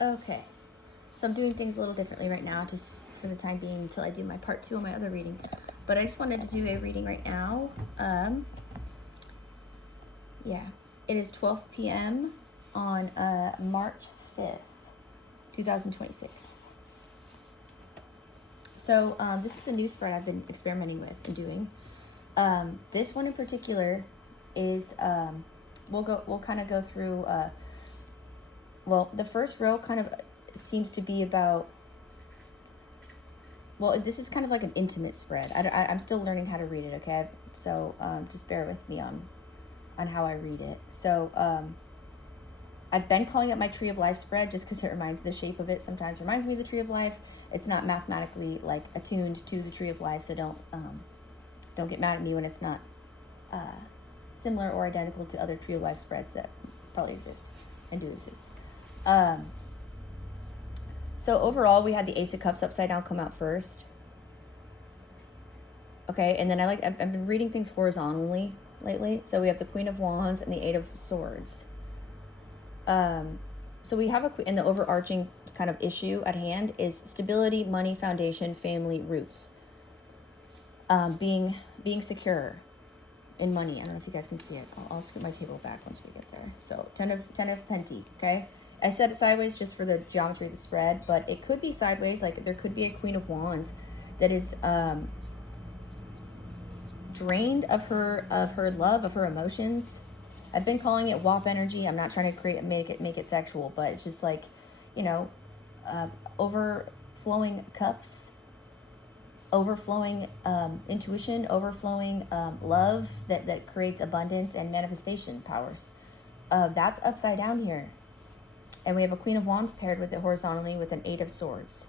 Okay. So I'm doing things a little differently right now, just for the time being until I do my part 2 on my other reading. But I just wanted to do a reading right now. Yeah. It is 12 p.m. on March 5th, 2026. So this is a new spread I've been experimenting with and doing. This one in particular is we'll kind of go through. Well, the first row kind of seems to be about. Well, this is kind of like an intimate spread. I'm still learning how to read it. Okay, so just bear with me on how I read it. So I've been calling it my Tree of Life spread just because it reminds the shape of it sometimes reminds me of the Tree of Life. It's not mathematically like attuned to the Tree of Life, so don't get mad at me when it's not similar or identical to other Tree of Life spreads that probably exist and do exist. So overall, we had the Ace of Cups upside down come out first. Okay, and then I've been reading things horizontally lately. So we have the Queen of Wands and the Eight of Swords. So we have and the overarching kind of issue at hand is stability, money, foundation, family, roots. Being secure in money. I don't know if you guys can see it. I'll scoot my table back once we get there. So ten of Penti. Okay, I said it sideways just for the geometry of the spread, but it could be sideways. Like there could be a Queen of Wands that is drained of her love, of her emotions. I've been calling it WAP energy. I'm not trying to make it sexual, but it's just like, overflowing cups, overflowing intuition, overflowing love that creates abundance and manifestation powers. That's upside down here. And we have a Queen of Wands paired with it horizontally with an Eight of Swords.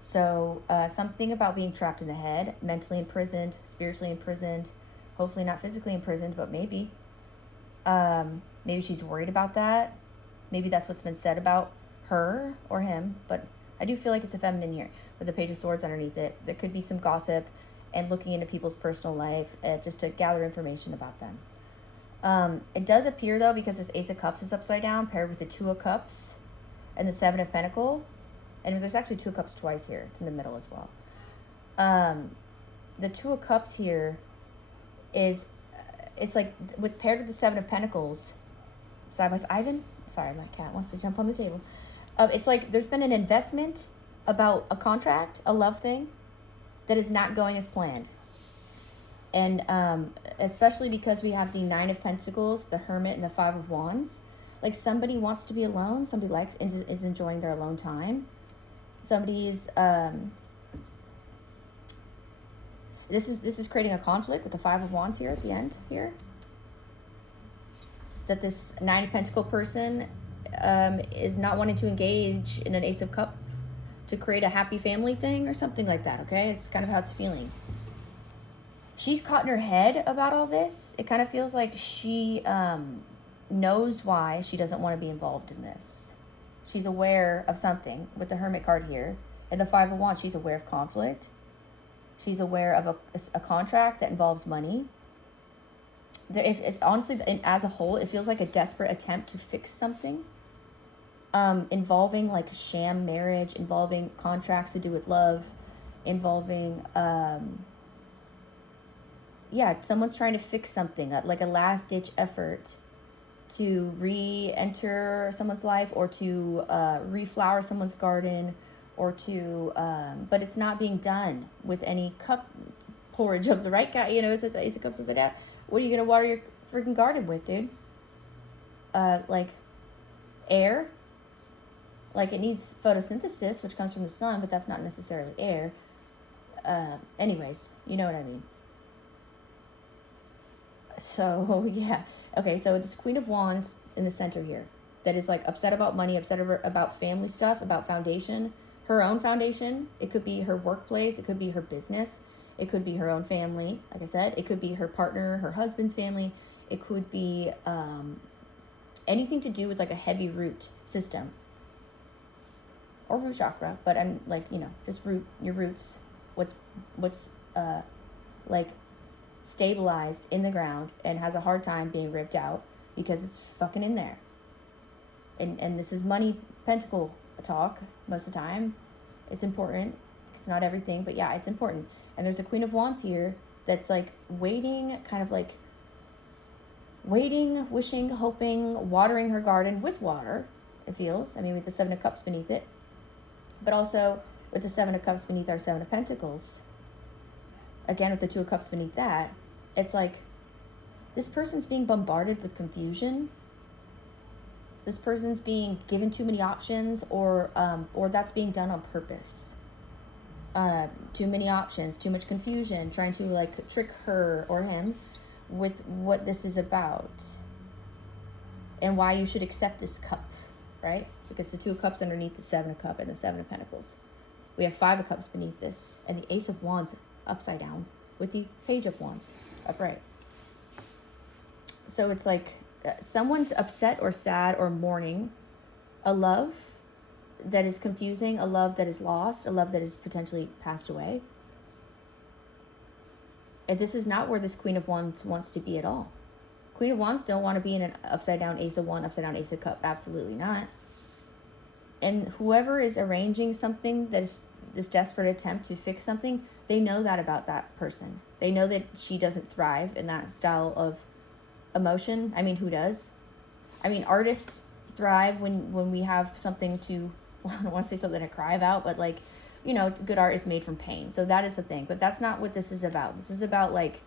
So something about being trapped in the head, mentally imprisoned, spiritually imprisoned, hopefully not physically imprisoned, but maybe. Maybe she's worried about that. Maybe that's what's been said about her or him, but I do feel like it's a feminine here with the Page of Swords underneath it. There could be some gossip and looking into people's personal life just to gather information about them. It does appear, though, because this Ace of Cups is upside down, paired with the Two of Cups and the Seven of Pentacles. And there's actually Two of Cups twice here. It's in the middle as well. The Two of Cups here is, it's like paired with the Seven of Pentacles. Side by side. Ivan? Sorry, my cat wants to jump on the table. It's like there's been an investment about a contract, a love thing, that is not going as planned. And especially because we have the Nine of Pentacles, the Hermit, and the Five of Wands. Like somebody wants to be alone. Somebody is enjoying their alone time. Somebody's this is creating a conflict with the Five of Wands here at the end here. That this Nine of Pentacles person is not wanting to engage in an Ace of Cup to create a happy family thing or something like that. Okay, it's kind of how it's feeling. She's caught in her head about all this. It kind of feels like she knows why she doesn't want to be involved in this. She's aware of something with the Hermit card here. And the Five of Wands, she's aware of conflict. She's aware of a contract that involves money. Honestly, as a whole, it feels like a desperate attempt to fix something. Involving like sham marriage, involving contracts to do with love, involving, someone's trying to fix something, like a last-ditch effort to re-enter someone's life or to reflower someone's garden or to, but it's not being done with any cup porridge of the right guy. It says Ace of Cups says that. What are you going to water your freaking garden with, dude? Like air. Like it needs photosynthesis, which comes from the sun, but that's not necessarily air. Anyways, you know what I mean. So, yeah. Okay, so this Queen of Wands in the center here that is like upset about money, upset about family stuff, about foundation, her own foundation. It could be her workplace. It could be her business. It could be her own family. Like I said, it could be her partner, her husband's family. It could be anything to do with like a heavy root system or root chakra. But I'm like, just your roots. What's like stabilized in the ground and has a hard time being ripped out because it's fucking in there. And this is money Pentacle talk most of the time. It's important. It's not everything, but yeah, it's important. And there's a Queen of Wands here that's like waiting, kind of like waiting, wishing, hoping, watering her garden with water, it feels. I mean, with the Seven of Cups beneath it. But also with the Seven of Cups beneath our Seven of Pentacles. Again, with the Two of Cups beneath that, it's like this person's being bombarded with confusion. This person's being given too many options, or that's being done on purpose. Too many options, too much confusion, trying to like trick her or him with what this is about and why you should accept this cup, right? Because the Two of Cups underneath the Seven of Cups and the Seven of Pentacles. We have Five of Cups beneath this, and the Ace of Wands upside down with the Page of Wands upright. So it's like someone's upset or sad or mourning a love that is confusing, a love that is lost, a love that is potentially passed away. And this is not where this Queen of Wands wants to be at all. Queen of Wands don't want to be in an upside down Ace of Wands, upside down Ace of Cup. Absolutely not. And whoever is arranging something that is this desperate attempt to fix something, they know that about that person. They know that she doesn't thrive in that style of emotion. I mean, who does? I mean, artists thrive when we have something to, well, I don't want to say something to cry about, but like, you know, good art is made from pain. So that is the thing. But that's not what this is about. This is about like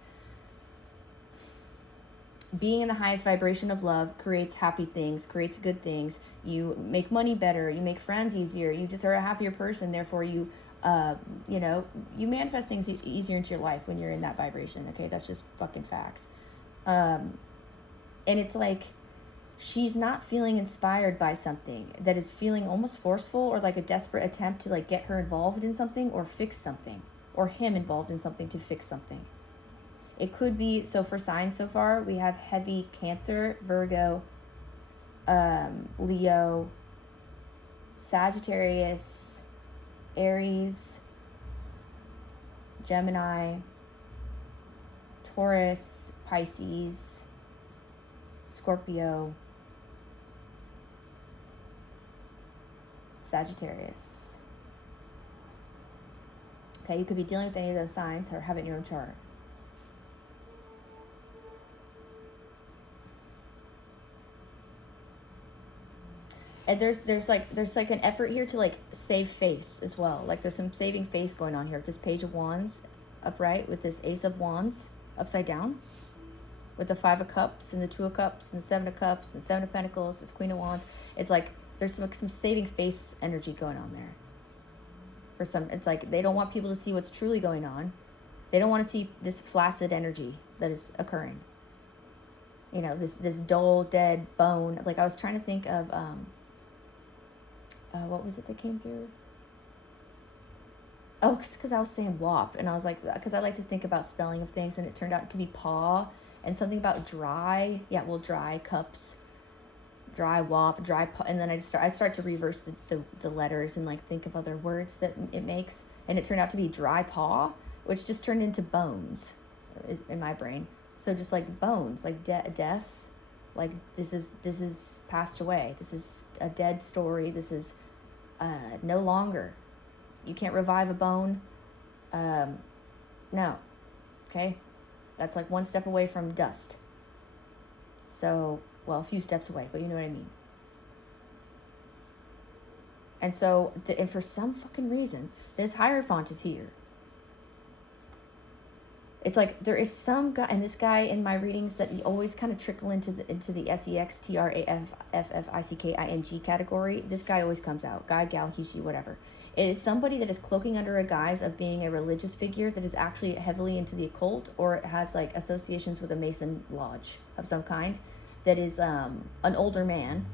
being in the highest vibration of love creates happy things, creates good things. You make money better. You make friends easier. You just are a happier person. Therefore, you you manifest things easier into your life when you're in that vibration. Okay, that's just fucking facts. And it's like she's not feeling inspired by something that is feeling almost forceful or like a desperate attempt to like get her involved in something or fix something, or him involved in something to fix something. It could be, so for signs so far, we have heavy Cancer, Virgo, Leo, Sagittarius, Aries, Gemini, Taurus, Pisces, Scorpio, Sagittarius. Okay, you could be dealing with any of those signs or have it in your own chart. And there's like an effort here to like save face as well. Like there's some saving face going on here with this Page of Wands upright, with this Ace of Wands upside down, with the Five of Cups and the Two of Cups and the Seven of Cups and the Seven of Pentacles, this Queen of Wands. It's like there's some saving face energy going on there. For some, it's like they don't want people to see what's truly going on. They don't want to see this flaccid energy that is occurring. You know, this dull, dead bone. Like I was trying to think of what was it that came through? Oh, because I was saying WAP, and I was like, because I like to think about spelling of things, and it turned out to be paw, and something about dry. Yeah, well, dry cups, dry WAP, dry paw, and then I start to reverse the letters and like think of other words that it makes, and it turned out to be dry paw, which just turned into bones, in my brain. So just like bones, like death, like this is passed away. This is a dead story. This is no longer. You can't revive a bone. No. Okay? That's like one step away from dust. So, well, a few steps away, but you know what I mean. And so, and for some fucking reason, this Hierophant is here. It's like there is some guy, and this guy in my readings that he always kind of trickle into the SEXTRAFFICKING category. This guy always comes out. Guy, gal, he, she, whatever. It is somebody that is cloaking under a guise of being a religious figure that is actually heavily into the occult, or it has like associations with a Mason lodge of some kind. That is an older man.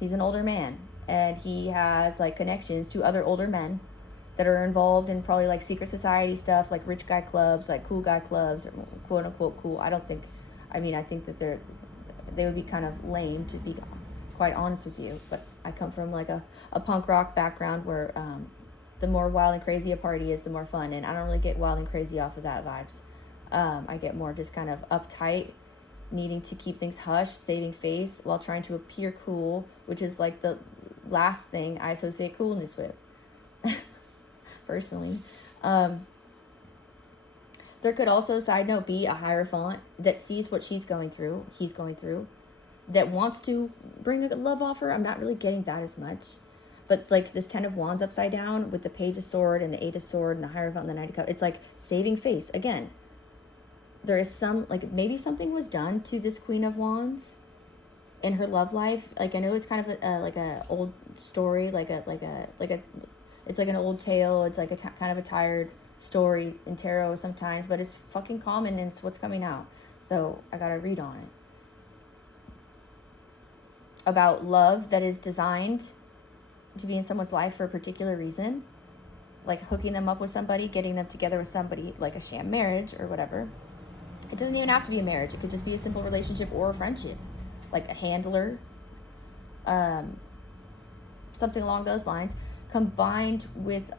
He's an older man, and he has like connections to other older men that are involved in probably like secret society stuff, like rich guy clubs, like cool guy clubs, quote unquote cool. I think that they would be kind of lame, to be quite honest with you. But I come from like a punk rock background where the more wild and crazy a party is, the more fun. And I don't really get wild and crazy off of that vibes. I get more just kind of uptight, needing to keep things hush, saving face while trying to appear cool, which is like the last thing I associate coolness with, personally. There could also, side note, be a Hierophant that sees what he's going through, that wants to bring a love offer. I'm not really getting that as much. But like this 10 of Wands upside down with the Page of Sword and the 8 of Sword and the Hierophant and the Knight of Cups, it's like saving face. Again, there is some, like, maybe something was done to this Queen of Wands in her love life. Like, I know it's kind of like a old story, it's like an old tale. It's like kind of a tired story in tarot sometimes, but it's fucking common and it's what's coming out. So I gotta read on it. About love that is designed to be in someone's life for a particular reason, like hooking them up with somebody, getting them together with somebody, like a sham marriage or whatever. It doesn't even have to be a marriage. It could just be a simple relationship or a friendship, like a handler, something along those lines, combined with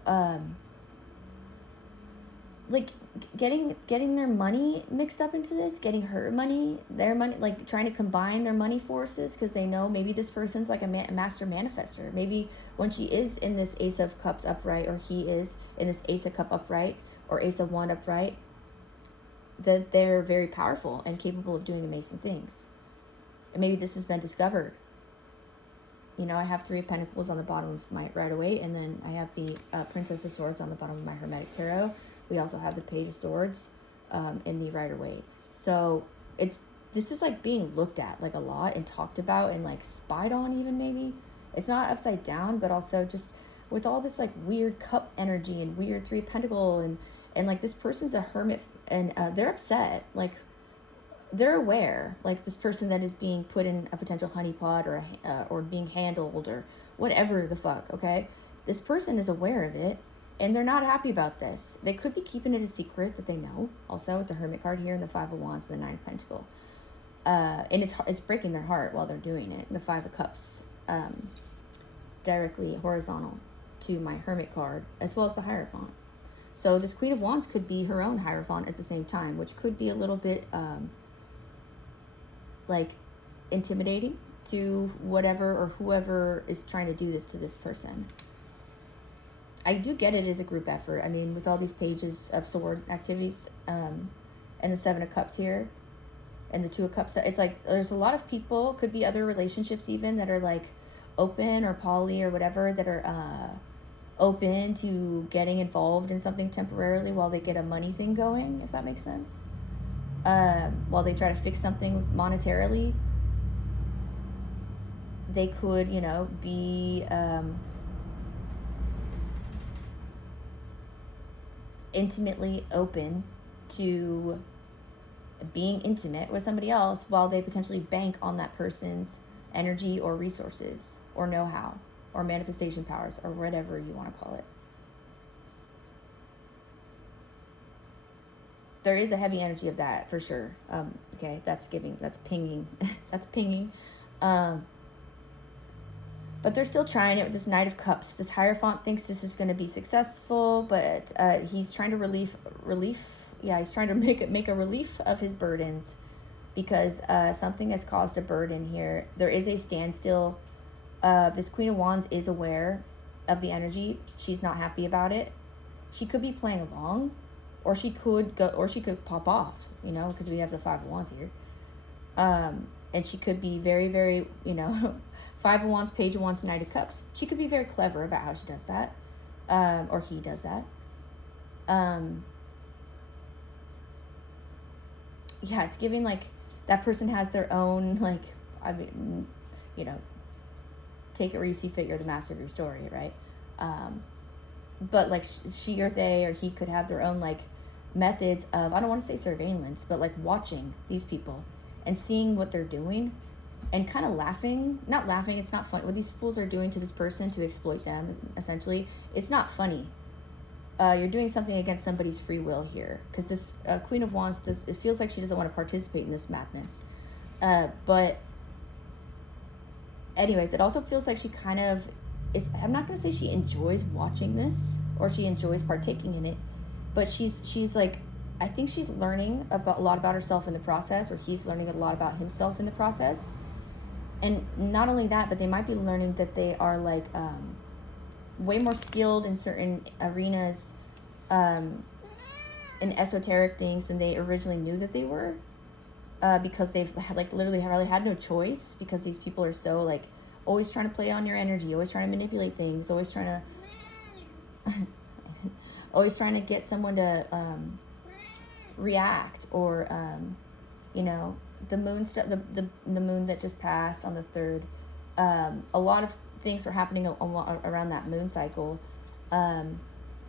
like getting their money mixed up into this, getting her money, their money, like trying to combine their money forces, because they know maybe this person's like a master manifester. Maybe when she is in this Ace of Cups upright, or he is in this Ace of Cup upright or Ace of Wand upright, that they're very powerful and capable of doing amazing things. And maybe this has been discovered. You know, I have 3 of Pentacles on the bottom of my Rider-Waite, and then I have the Princess of Swords on the bottom of my Hermetic Tarot. We also have the Page of Swords in the Rider-Waite. So this is like being looked at like a lot and talked about and like spied on even, maybe. It's not upside down, but also just with all this like weird cup energy and weird 3 of Pentacles, and like this person's a hermit, and they're upset. Like they're aware, like this person that is being put in a potential honeypot or being handled or whatever the fuck, okay? This person is aware of it, and they're not happy about this. They could be keeping it a secret that they know, also with the Hermit card here and the 5 of Wands and the 9 of Pentacles. And it's breaking their heart while they're doing it. The 5 of Cups, directly horizontal to my Hermit card, as well as the Hierophant. So this Queen of Wands could be her own Hierophant at the same time, which could be a little bit like intimidating to whatever or whoever is trying to do this to this person. I do get it as a group effort. I mean, with all these Pages of Sword activities, and the 7 of Cups here, and the 2 of Cups, it's like there's a lot of people, could be other relationships even, that are like open or poly or whatever, that are open to getting involved in something temporarily while they get a money thing going, if that makes sense. While they try to fix something monetarily, they could, you know, be intimately open to being intimate with somebody else while they potentially bank on that person's energy or resources or know-how or manifestation powers or whatever you want to call it. There is a heavy energy of that for sure. Okay, that's pinging. That's pinging. But they're still trying it with this Knight of Cups. This Hierophant thinks this is going to be successful, but he's trying to he's trying to make a relief of his burdens, because something has caused a burden here. There is a standstill. This Queen of Wands is aware of the energy. She's not happy about it. She could be playing along, or she could pop off, you know, because we have the 5 of Wands here. And she could be very, very, you know, 5 of Wands, Page of Wands, Knight of Cups. She could be very clever about how she does that. Or he does that. Yeah, it's giving like that person has their own, like, I mean, you know, take it where you see fit, you're the master of your story, right? But like she or they or he could have their own like methods of, I don't want to say surveillance, but like watching these people and seeing what they're doing and kind of not laughing, it's not funny. What these fools are doing to this person to exploit them, essentially, it's not funny. You're doing something against somebody's free will here, because this Queen of Wands, it feels like she doesn't want to participate in this madness. But anyways, it also feels like she kind of is, I'm not going to say she enjoys watching this or she enjoys partaking in it, but she's like, I think she's learning a lot about herself in the process, or he's learning a lot about himself in the process. And not only that, but they might be learning that they are like way more skilled in certain arenas, in esoteric things than they originally knew that they were, because they've had like literally really had no choice, because these people are so like always trying to play on your energy, always trying to manipulate things, always trying to always trying to get someone to react, or you know, the moon the moon that just passed on the 3rd, a lot of things were happening a lot around that moon cycle,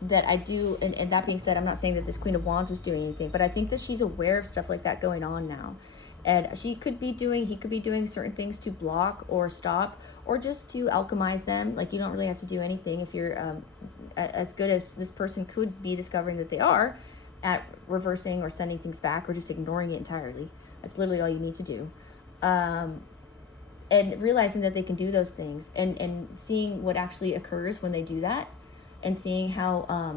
that I do, and that being said, I'm not saying that this Queen of Wands was doing anything, but I think that she's aware of stuff like that going on now, and he could be doing certain things to block or stop, or just to alchemize them. Like, you don't really have to do anything if you're as good as this person could be discovering that they are at reversing or sending things back, or just ignoring it entirely. That's literally all you need to do. And realizing that they can do those things, and seeing what actually occurs when they do that, and seeing how I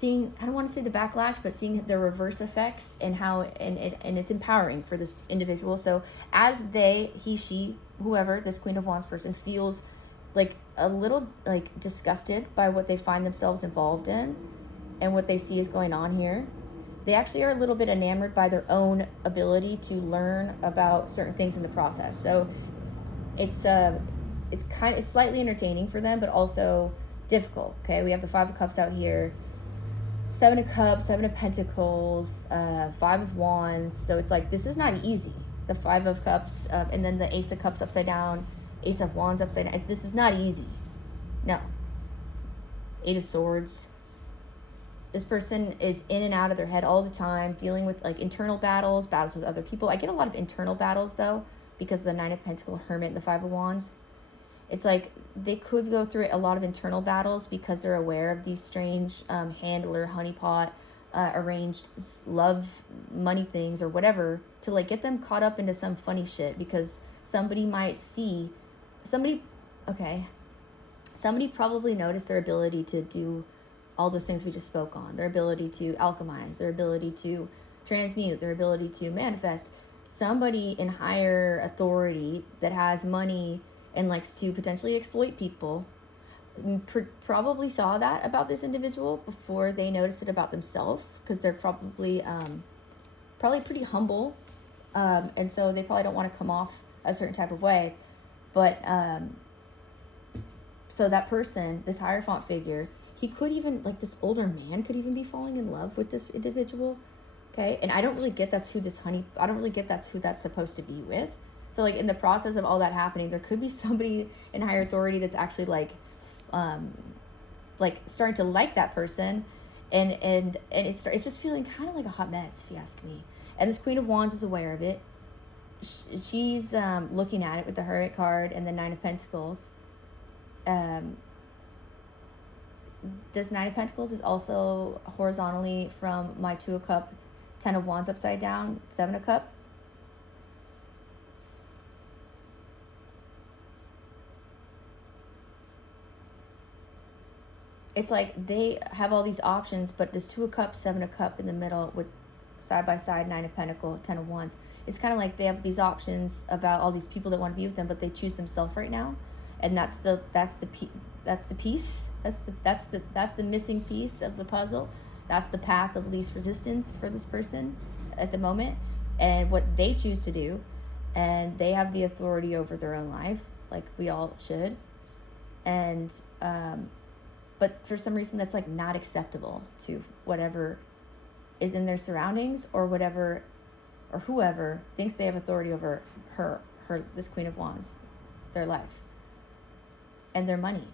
don't want to say the backlash, but seeing the reverse effects, and how and it's empowering for this individual. So as he, she, whoever, this Queen of Wands person feels like a little like disgusted by what they find themselves involved in and what they see is going on here, they actually are a little bit enamored by their own ability to learn about certain things in the process. So it's slightly entertaining for them, but also difficult. Okay, we have the 5 of Cups out here, 7 of Cups, 7 of Pentacles, 5 of Wands. So it's like, this is not easy. The 5 of Cups, and then the Ace of Cups upside down, Ace of Wands upside down. This is not easy. No. 8 of Swords. This person is in and out of their head all the time, dealing with like internal battles with other people. I get a lot of internal battles though, because of the 9 of Pentacles, Hermit, and the 5 of Wands. It's like they could go through a lot of internal battles because they're aware of these strange handler, honeypot, arranged love, money things or whatever, to like get them caught up into some funny shit, because somebody probably noticed their ability to do all those things we just spoke on, their ability to alchemize, their ability to transmute, their ability to manifest. Somebody in higher authority that has money and likes to potentially exploit people probably saw that about this individual before they noticed it about themselves, because they're probably pretty humble, and so they probably don't want to come off a certain type of way. But so that person, this Hierophant figure, he could even, like, this older man could even be falling in love with this individual. Okay, and I don't really get that's who that's supposed to be with. So like in the process of all that happening, there could be somebody in higher authority that's actually like starting to like that person, and it's just feeling kind of like a hot mess, if you ask me. And this Queen of Wands is aware of it. She's looking at it with the Hermit card and the 9 of Pentacles. This 9 of Pentacles is also horizontally from my 2 of Cup, 10 of Wands upside down, 7 of Cup. It's like they have all these options, but this 2 of Cups, 7 of Cup in the middle with side by side 9 of Pentacles, 10 of Wands. It's kind of like they have these options about all these people that want to be with them, but they choose themselves right now, and that's the piece. That's the missing piece of the puzzle. That's the path of least resistance for this person at the moment, and what they choose to do, and they have the authority over their own life, like we all should, and but for some reason that's like not acceptable to whatever is in their surroundings, or whatever or whoever thinks they have authority over her this Queen of Wands, their life and their money,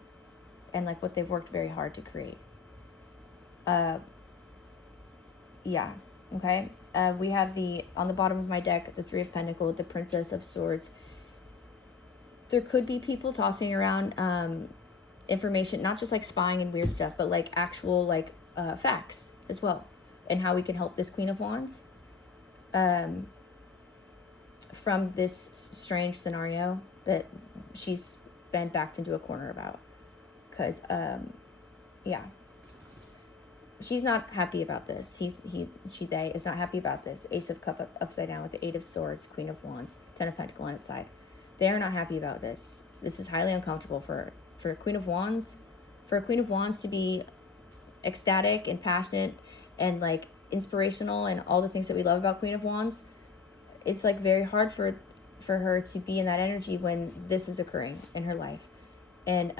and like what they've worked very hard to create. Yeah, okay. We have on the bottom of my deck, the 3 of Pentacles, the Princess of Swords. There could be people tossing around information, not just like spying and weird stuff, but like actual like facts as well, and how we can help this Queen of Wands from this strange scenario that she's been backed into a corner about. Because yeah, she's not happy about this. They is not happy about this. Ace of Cup upside down with the 8 of Swords, Queen of Wands, 10 of Pentacles on its side. they're not happy about this. This is highly uncomfortable for a Queen of Wands. For a Queen of Wands to be ecstatic and passionate and like inspirational and all the things that we love about Queen of Wands, it's like very hard for her to be in that energy when this is occurring in her life. And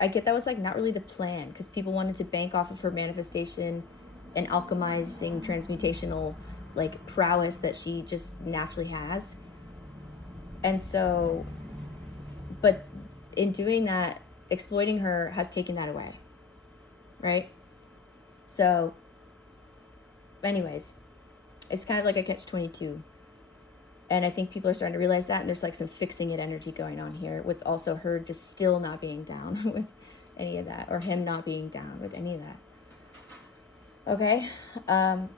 I get that was like not really the plan, because people wanted to bank off of her manifestation and alchemizing transmutational like prowess that she just naturally has. And so, but in doing that, exploiting her has taken that away, right? So anyways, it's kind of like a catch-22. And I think people are starting to realize that, and there's like some fixing it energy going on here, with also her just still not being down with any of that, or him not being down with any of that. Okay.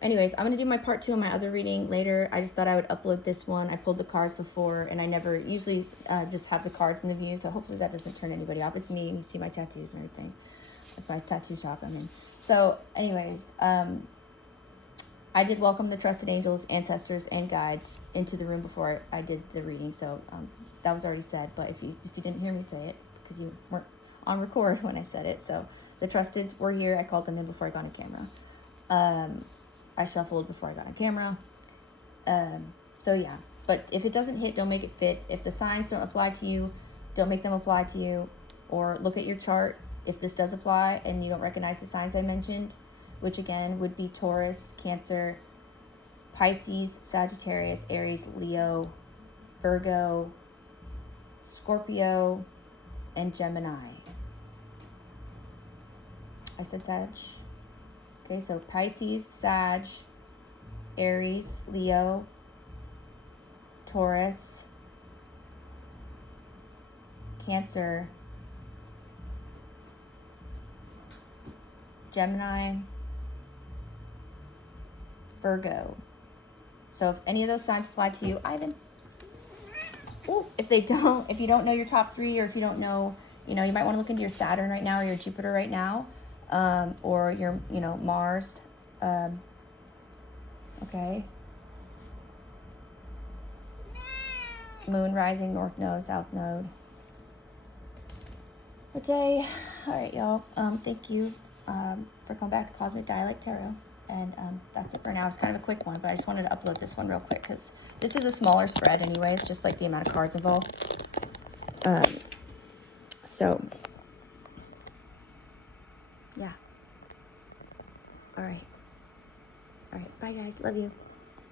Anyways, I'm going to do my part 2 on my other reading later. I just thought I would upload this one. I pulled the cards before, and I never usually just have the cards in the view, so hopefully that doesn't turn anybody off. It's me, and you see my tattoos and everything. That's my tattoo shop I'm in. So anyways, I did welcome the trusted angels, ancestors, and guides into the room before I did the reading, so that was already said. But if you didn't hear me say it, because you weren't on record when I said it, so the trusteds were here. I called them in before I got on camera. I shuffled before I got on camera. So yeah, but if it doesn't hit, don't make it fit. If the signs don't apply to you, don't make them apply to you. Or look at your chart if this does apply and you don't recognize the signs I mentioned, which again would be Taurus, Cancer, Pisces, Sagittarius, Aries, Leo, Virgo, Scorpio, and Gemini. I said Sag. Okay, so Pisces, Sag, Aries, Leo, Taurus, Cancer, Gemini, Virgo. So if any of those signs apply to you, Ivan. Ooh, if they don't, if you don't know your top 3, or if you don't know, you know, you might want to look into your Saturn right now, or your Jupiter right now, or your, you know, Mars. Okay. Moon, rising, north node, south node. Okay. All right, y'all. Thank you for coming back to Cosmic Dialect Tarot. And that's it for now. It's kind of a quick one, but I just wanted to upload this one real quick because this is a smaller spread anyways, just like the amount of cards involved. So, yeah. All right. Bye, guys. Love you.